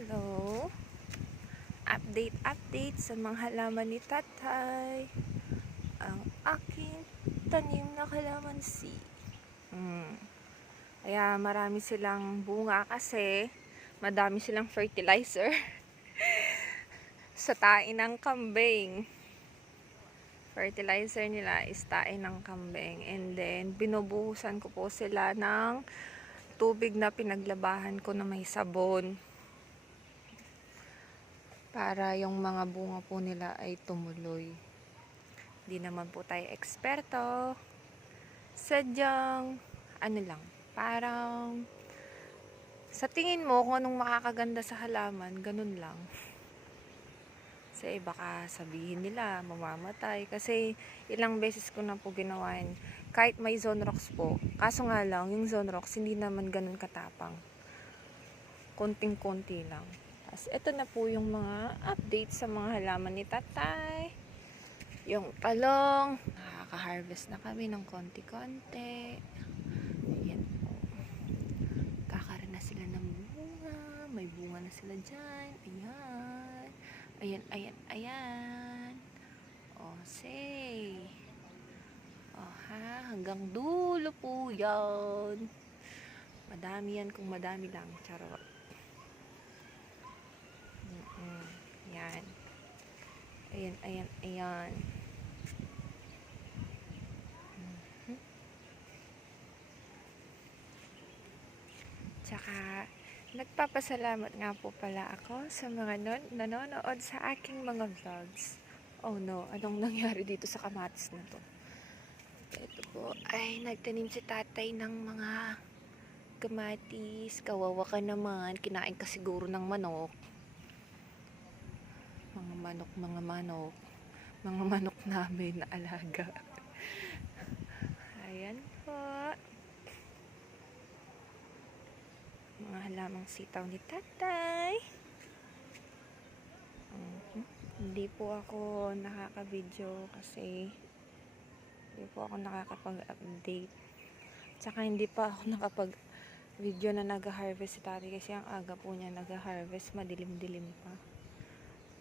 Hello! Update sa mga halaman ni Tatay. Ang aking tanim na kalamansi. Kaya marami silang bunga kasi madami silang fertilizer sa tae ng kambing. Fertilizer nila is tae ng kambing. And then, binubuhusan ko po sila ng tubig na pinaglabahan ko na may sabon. Para yung mga bunga po nila ay tumuloy. Di naman po tayo eksperto. Sadyang, parang sa tingin mo kung anong makakaganda sa halaman, ganun lang. Kasi baka sabihin nila, mamamatay. Kasi ilang beses ko na po ginawa yun. Kahit may Zonrox po. Kaso nga lang, yung Zonrox hindi naman ganun katapang. Konting-konti lang. Tapos, ito na po yung mga updates sa mga halaman ni Tatay. Yung talong, nakaka-harvest na kami ng konti-konti. Ayan po. Kakaroon na sila ng bunga. May bunga na sila dyan. Ayan. O, say. O, hanggang dulo po yan. Madami yan kung madami lang. Charot. Yan. Ayan. Tsaka, nagpapasalamat nga po pala ako sa mga nanonood sa aking mga vlogs. Oh no, anong nangyari dito sa kamatis na to? Ito po, ay nagtanim si Tatay ng mga kamatis. Kawawa ka naman, kinain ka siguro ng manok. Mga manok namin na alaga. Ayan po. Mga halamang sitaw ni Tatay. Hindi po ako nakaka-video kasi hindi po ako nakakapag-update. Tsaka hindi pa ako nakapag-video na nag-harvest si Tatay kasi ang aga po niya nag-harvest, madilim-dilim pa.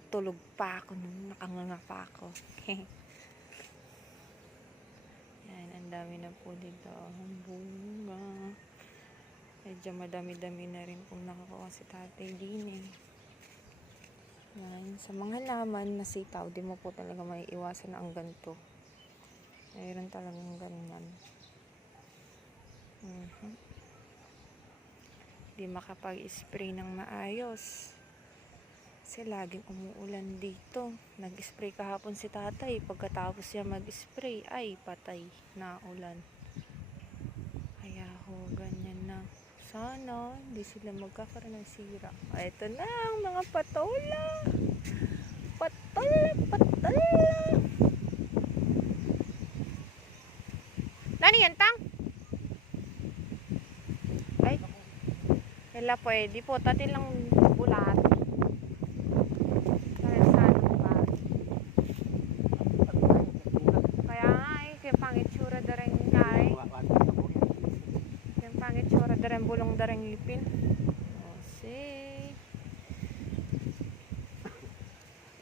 Tulog pa ako nung nakanganga pa ako. Yan, ang dami na po dito ang bunga. Medyo madami-dami na rin pong nakakuha si Tatay din eh. Yan, sa mga laman na sitaw, di mo po talaga may iwasan ang ganito. Mayroon talagang ganyan. Di makapag-spray ng maayos. Kasi laging umuulan dito. Nag-spray kahapon si Tatay. Pagkatapos siya mag-spray, ay patay na ulan. Kaya ho, ganyan na. Sana hindi sila magkakaroon ng sira. Ito na ang mga patola. Patola. Nani yan, Tang? Ay, wala pwede po. Tati lang bulat. Dareng bulong dareng ipin. O, see.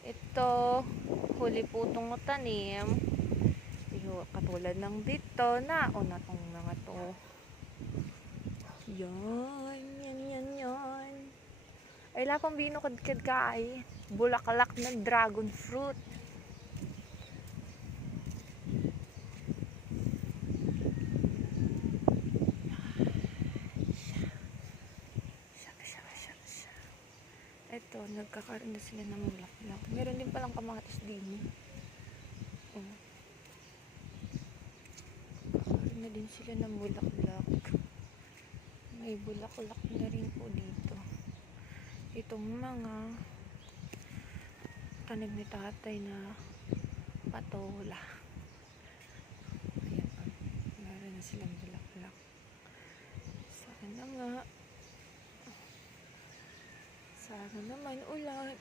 Ito, huli po itong tanim. Katulad ng dito na, o na itong mga to. Yan. Ay, lapang binukadkad ka ay bulaklak ng dragon fruit. Ito, nagkakaroon na sila ng bulaklak. Meron din palang kamatis din. Nagkakaroon na din sila ng bulaklak. May bulaklak na rin po dito. Itong mga tanim ni Tatay na patola. Ayan, meron na silang bulaklak. Sana naman ulan.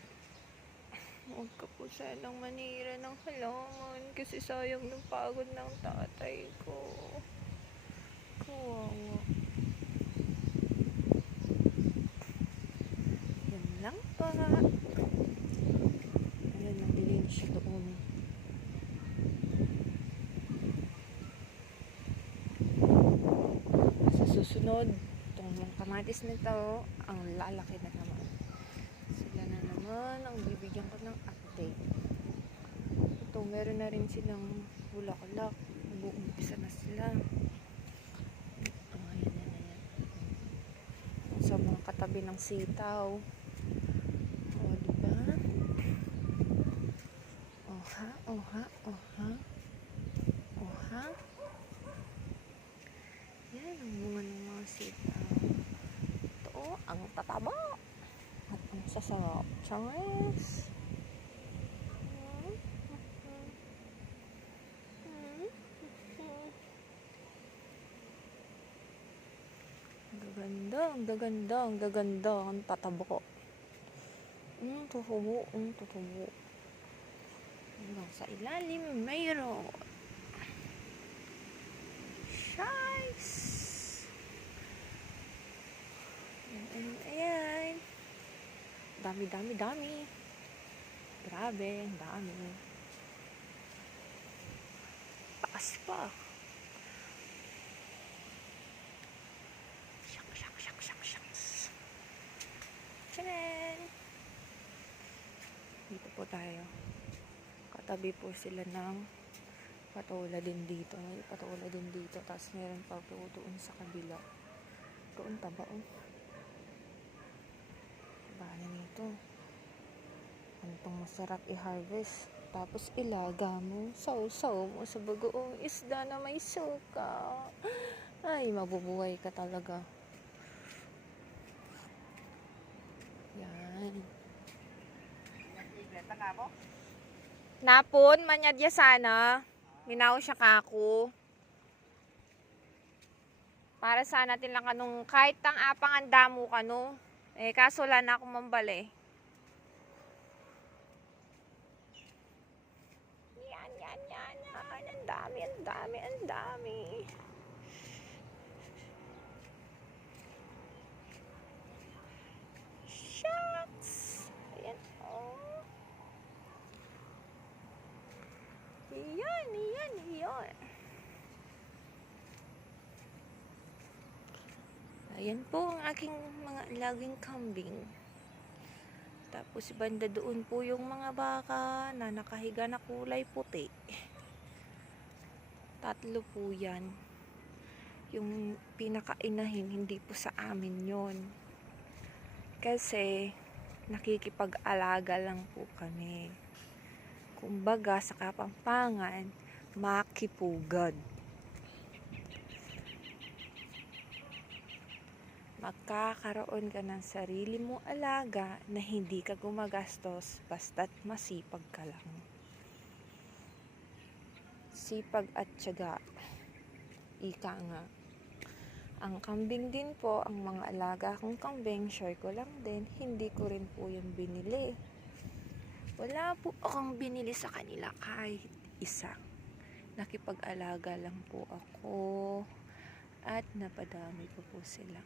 Huwag ka po sanang manira ng halaman kasi sayang ng pagod ng Tatay ko. Kawawa. Yan lang susunod, itong mga kamatis nito, ang lalaki na naman. Sila na naman ang bibigyan ko ng update. Ito, meron na rin silang bulaklak. Nag-uumpisa na sila. Oh, yan. Sa mga katabi ng sitaw. O, diba? Oha. Yan ang bunga ng mga sitaw. Ito, ang tataba. At ang sasarap. Changis. Ang gaganda, ang tataba. Tutubo. Hanggang sa ilalim, mayroon. Shice! Ayan. Dami. Grabe, ang dami. Taas pa. Shucks. Tchanan! Dito po tayo. Katabi po sila ng patola din dito. Tapos meron pa po doon sa kabila. Doon taba, oh. Bala nito. Antong masarap i-harvest. Tapos ilaga mo. Saw mo sa bagoong isda na may suka. Ay, mabubuhay ka talaga. Yan. Napon, manyadya sana. Minaw siya kako. Para sana natin lang kanong kahit tang apang ang damo kano. Kaso wala na akong mambali. Yan. Ang dami. Shucks! Ayan, oh. Yan. Ayan po ang aking mga laging kambing. Tapos banda doon po yung mga baka na nakahiga na kulay puti. 3 po yan. Yung pinakainahin, hindi po sa amin yon. Kasi nakikipag-alaga lang po kami. Kumbaga sa Kapampangan, makipugad. Magkakaroon ka ng sarili mong alaga na hindi ka gumagastos basta't masipag ka lang. Sipag at tiyaga. Ika nga. Ang kambing din po, ang mga alaga kong kambing, share ko lang din, hindi ko rin po yung binili. Wala po akong binili sa kanila kahit isa. Nakipag-alaga lang po ako at napadami po sila.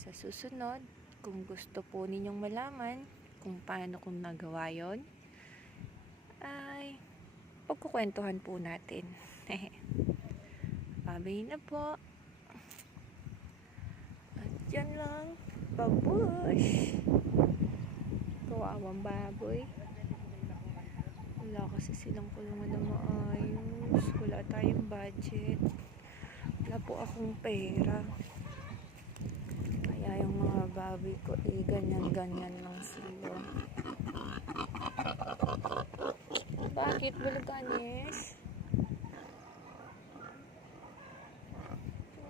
Sa susunod, kung gusto po ninyong malaman kung paano kong nagawa yon, ay pagkukwentuhan po natin. Babay na po. At yan lang. Babush! Kawawang baboy. Wala kasi silang kulungan na maayos. Wala tayong budget. Wala po akong pera. Kaya yung mga baboy ko, ganyan lang sila. Bakit? Bulganis?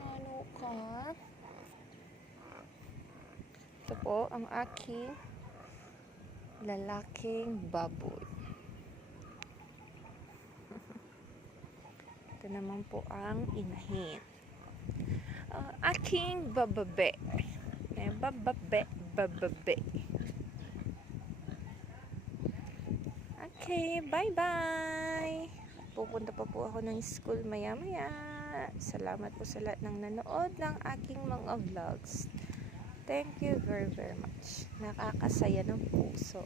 Ano ka? Ito po ang aking lalaking baboy. Ito naman po ang inahin. Aking bababe. Bababe. Okay, bye-bye. Pupunta pa po ako ng school maya-maya. Salamat po sa lahat ng nanood ng aking mga vlogs. Thank you very much. Nakakasaya ng puso.